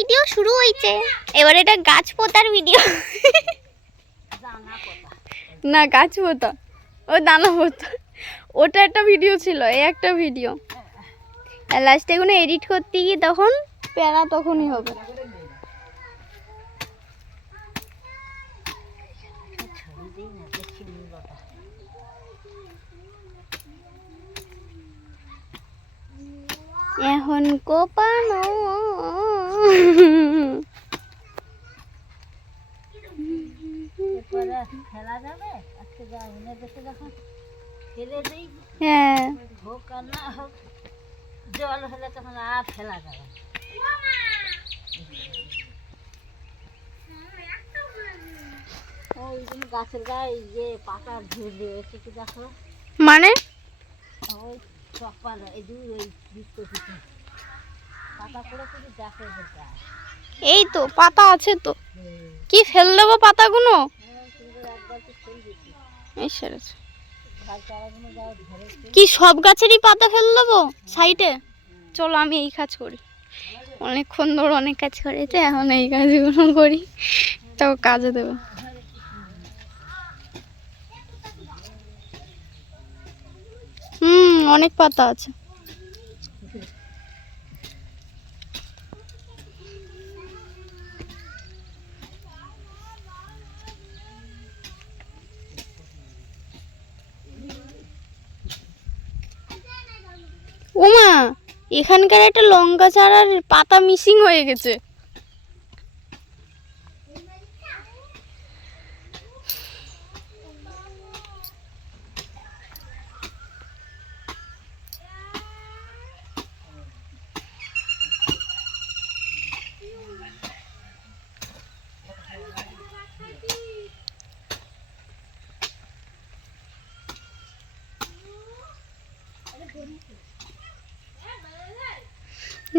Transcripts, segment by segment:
Video শুরু হয়েছে। এবার এটা গাছ পোতার ভিডিও। না গাছ পোতা, ও দানা পোতা। ওটা একটা ভিডিও ছিল, এই একটা ভিডিও। লাস্টে এগুলো এডিট করতে গিয়ে তখন প্যারা তখনই হবে। এখন কোপানো খেলা যাবে আজকে যা উনি দেশে যখন ফেলে দিই, হ্যাঁ হোক আর না হোক, জল হলে তখন আর ফেলা যাবে। ওই জন্য গাছের গায়ে যে পাতা ঝুলে এসে কি দেখো, মানে ওই সকালে এই দূর ওই বিস্কুট পাতা করে যদি দেখো যেটা, এই তো পাতা আছে তো, কি ফেল দেবো পাতাগুলো? কি সব গাছেরই পাতা ফেল দেবো সাইডে? চলো আমি এই কাজ করি, অনেকক্ষণ ধরে অনেক কাজ করেছে, এখন এই কাজগুলো করি, তাও কাজে দেবে। অনেক পাতা আছে। ওমা, এখানকার একটা লঙ্কা চারার পাতা মিসিং হয়ে গেছে।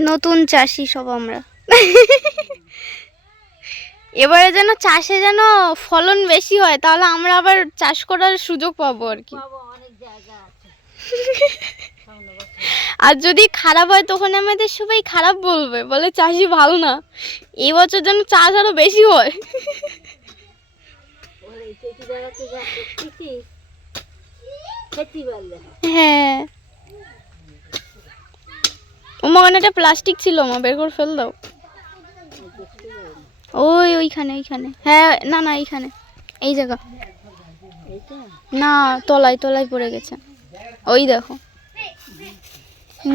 নতুন চাষি সব আমরা। এবারে যেন চাষে যেন ফলন বেশি হয়, তাহলে আমরা আবার চাষ করার সুযোগ পাবো আর কি। আর যদি খারাপ হয় তখন আমাদের সবাই খারাপ বলবে, বলে চাষি ভালো না। এই বছর যেন চাষ আরো বেশি হয়। হ্যাঁ, ওখানে একটা প্লাস্টিক ছিল, মা বের করে ফেল দাও। ওইখানে ওইখানে, হ্যাঁ না না এইখানে, এই জায়গা না, তলায় তলায় পড়ে গেছে। ওই দেখো,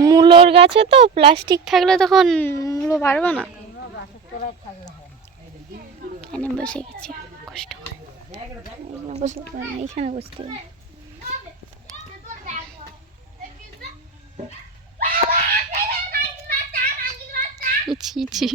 মূলোর গাছে তো প্লাস্টিক থাকলে তখন মূলো পারবে না। এখানে বসে গেছি কষ্ট করে, বসে এইখানে বসতে হবে। ছি ছি,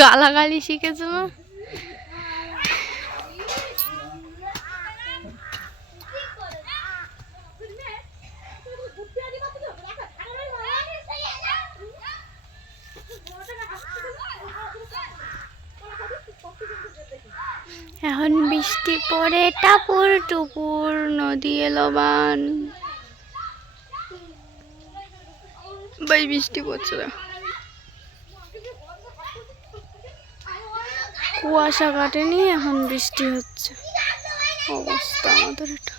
গালাগালি শিখেছো না? এখন বৃষ্টি পড়ে টাপুর টুপুর, নদী এলো বান। ভাই বৃষ্টি পড়ছে না, কুয়াশা কাটেনি, এখন বৃষ্টি হচ্ছে। অবস্থা আমাদের এটা।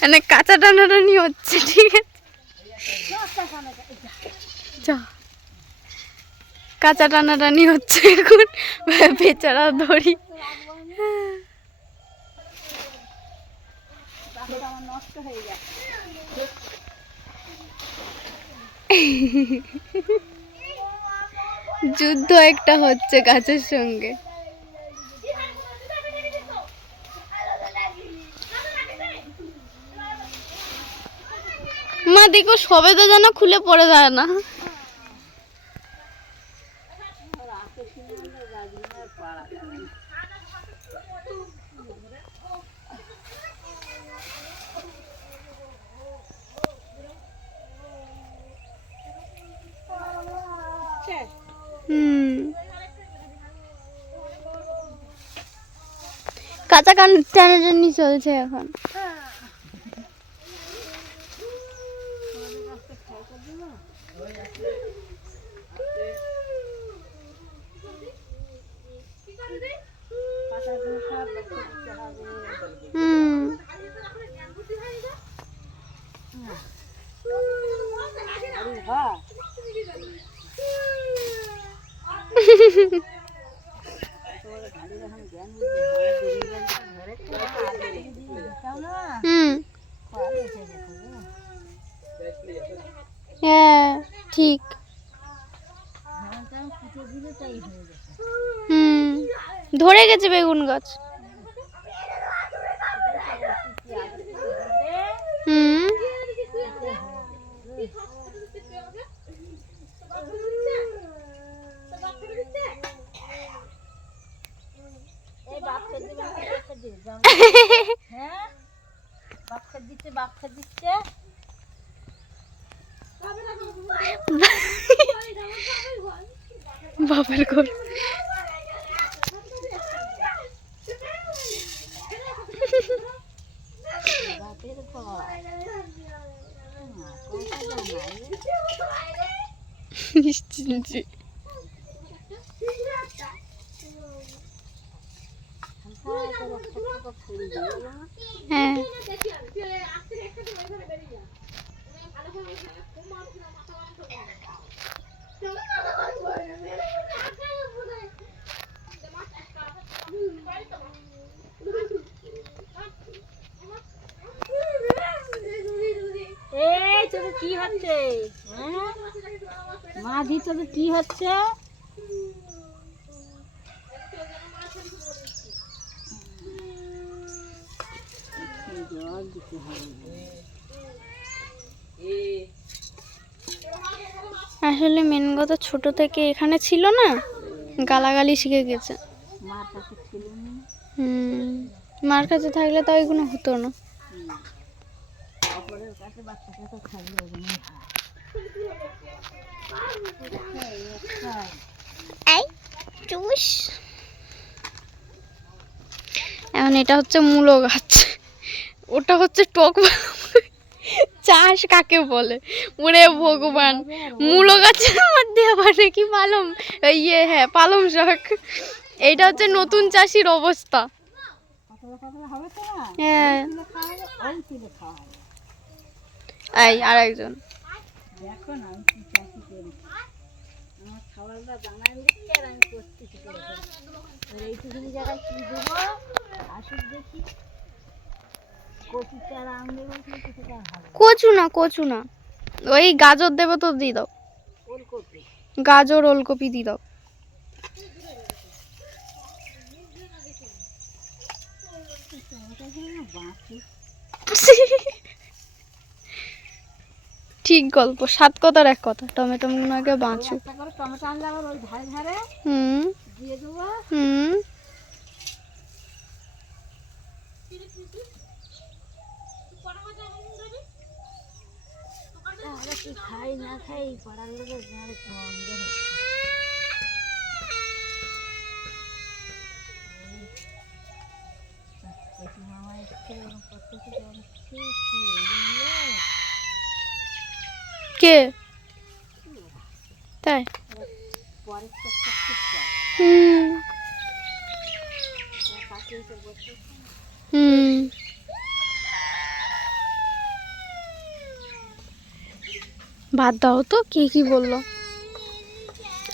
মানে কাঁচা টানাটানি হচ্ছে, ঠিক আছে যা, কাঁচা টানাটানি হচ্ছে এখন, বেচারা ধরি। যুদ্ধ একটা হচ্ছে গাছের সঙ্গে। মা দেখো সবেদা যেন খুলে পড়ে যায় না। কাঁচা কান টানাটানি চলছে এখন। হ্যাঁ ঠিক। ধরে গেছে বেগুন গাছ। বাবার ঘর। নিশ্চিন্তে হ্যাঁ। এই তোদের কি হচ্ছে? মা দি তোদের কি হচ্ছে? আসলে মেন কথা ছোট থেকে এখানে ছিল না, গালাগালি শিখে গেছে। মার কাছে ছিল না। মার কাছে থাকলে তো এগুলো হতো না। অপরের কাছে বাচ্চাকে তো খাইয়ে ওজনই হয়। এই চুষ। এখন এটা হচ্ছে মূলো গাছ, ওটা হচ্ছে টক চাষ কাকে বলে? ওরে ভগবান, মূলো গাছের মধ্যে আবার নাকি পালং, ইয়ে হ্যাঁ পালং শাক। এইটা হচ্ছে নতুন চাষির অবস্থা। হ্যাঁ এই আর একজন দেখো না আমি কি চাষি করি, আমার খাবারটা বানাই দিচ্ছে আর আমি করতে শিখে এইটুকুনি জায়গায় কি দেবো আসুক দেখি। কচু চারা আনবে বলছি কিছু চারা হবে। কচু না কচু না, ওই গাজর দেবো তো দিয়ে দাও। ওলকপি গাজর ওলকপি দিয়ে দাও। ঠিক গল্প, সাত কথার এক কথা। টমেটো আগে বাঁচু। টমেটো আনলে আবার ওই ধারে ধারে দিয়ে দেবো। কি খাই না খাই পাড়ার লোকের গন্ধ কে তাই? ভাত দাও তো, কে কি বললো?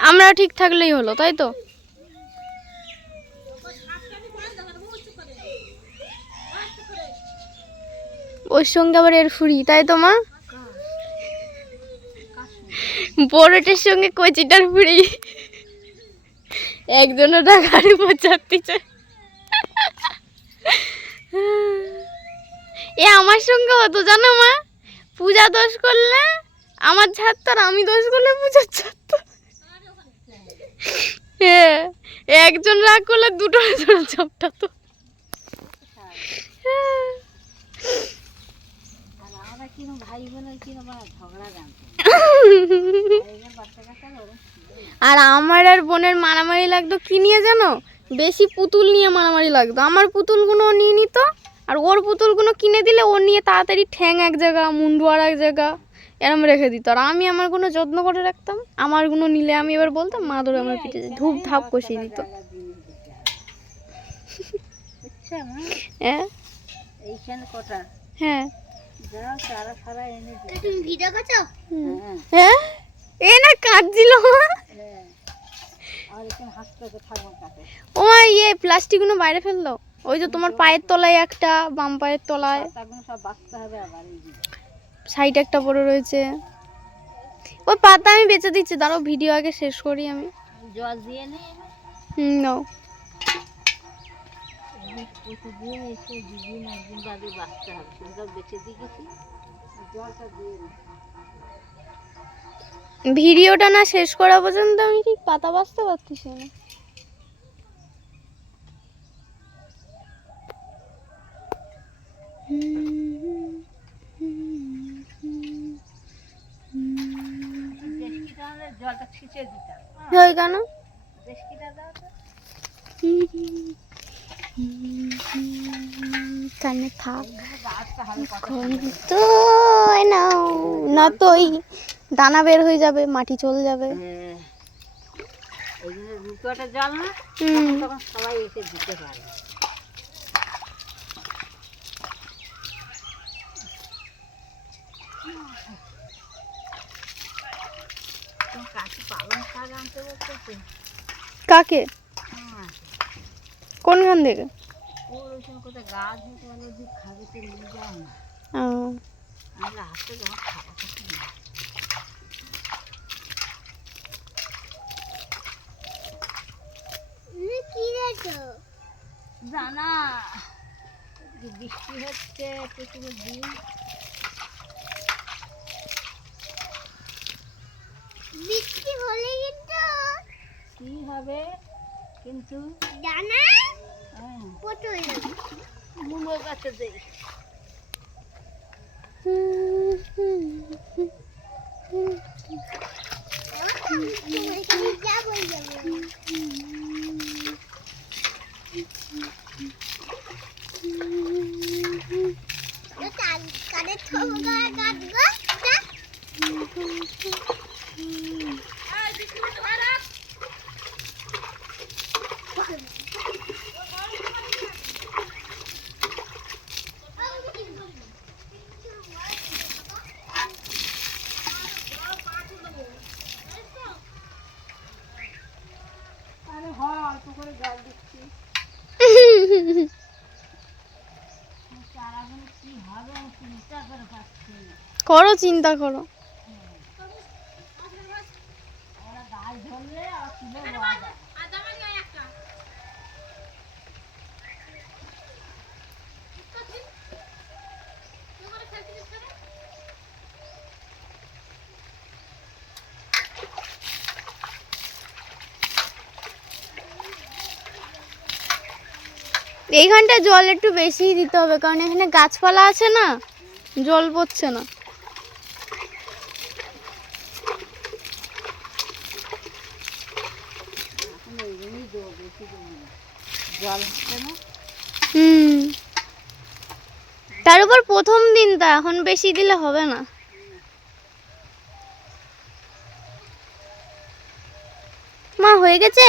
আমরা ঠিক থাকলেই হলো, তাই তো? ওর সঙ্গে আবার এর ফুরি, তাই তো মা? বড়টার সঙ্গে কচিটার ফুরি, একজনেরটা গাড়ি পৌঁছাচ্ছে। এ আমার সঙ্গে হতো জানো মা, পূজা দোষ করলে আমার ছাড়তো, আর আমি দোষ করলে পূজার ছাড়তো। হ্যাঁ, একজন রাগ করলে দুটো চাপটাতো। আর আমরা কিনো ভাই বোনের কিনো ঝগড়া জানতো। বাচ্চা কাচ্চা আর আমার আর বোনের মারামারি লাগতো কি নিয়ে জানো? বেশি পুতুল নিয়ে মারামারি লাগতো। আমার পুতুলগুলো ও নিয়ে নিত, আর ওর পুতুলগুলো কিনে দিলে ও নিয়ে তাড়াতাড়ি ঠ্যাং এক জায়গা, মুন্ডু আর এক জায়গা এরম রেখে দিত। আর আমি আমারগুলো যত্ন করে রাখতাম। আমারগুলো নিলে আমি এবার বলতাম, মা ধরে আমার পিঠে ধূপ ধাপ কষিয়ে দিত। বুঝছো মা? হ্যাঁ এইখানে কটা হ্যাঁ যাও সারা সারা এনে দিই। তুমি ভিডিও করছো? হ্যাঁ হ্যাঁ, এ না কাটছিল। হ্যাঁ, আর এখানে হাসপাতালে থাকবো কাছে। ও মা, ইয়ে প্লাস্টিকগুলো বাইরে ফেল দাও। ওই যে তোমার পায়ের তলায় একটা, বাম পায়ের তলায়, পাতাগুলো সব বাঁচতে হবে আবার। এই যে সাইড একটা পড়ে রয়েছে। ওই পাতা আমি বেঁচে দিচ্ছি, দাঁড়াও ভিডিও আগে শেষ করি আমি। জল দিয়ে নে। নাও। প্রতিদিন এসে দুদিন একদিন বাদে বাঁচতে হবে, সেটা বেঁচে দিয়ে গেছি। জলটা দিয়ে নে। ভিডিওটা না শেষ করা পর্যন্ত আমি ঠিক পাতা বাঁচতে পারতেছি না। দেশকিটা হলে জলটা ছিঁচে দিতাম। হয় কেন? দেশকিটা দাও তো। কানে থাক গাছটা হবে কত এখন তো নাও, না তো ওই দানা বের হয়ে যাবে, মাটি চলে যাবে। হ্যাঁ, এই জন্য রুটোটা জল না, তখন সবাই এসে দিতে পারে। কাকি পালং শাক আনতে বলছে তো। কাকে? হ্যাঁ, কোনখান থেকে? ওর ওই সময় কোথায় গাছ হতে পারলে যদি খাবে তো নিয়ে যাও না। ও, আমরা আসতে যখন খাওয়া থাকি না। জানা বৃষ্টি হচ্ছে প্রচুর দিন, বৃষ্টি হলে কিন্তু কি হবে কিন্তু দানা হ্যাঁ, পটল যাবে। মুলো গাছে দেই। আরে হয় অল্প করে জল দিচ্ছি। চারাগুলো কি হবে আমি চিন্তা করে পাচ্ছি না। করো, চিন্তা করো। ওরা গাছ ধরলে আর তুলে দেওয়া যায়। এইখানটা জল একটু বেশিই দিতে হবে, কারণ এখানে গাছপালা আছে না, জল পড়ছে না। এখন ওই জন্যই দেবো, বেশি দেবো না। জল হচ্ছে না। তার উপর প্রথম দিন, তা এখন বেশি দিলে হবে না। মা হয়ে গেছে।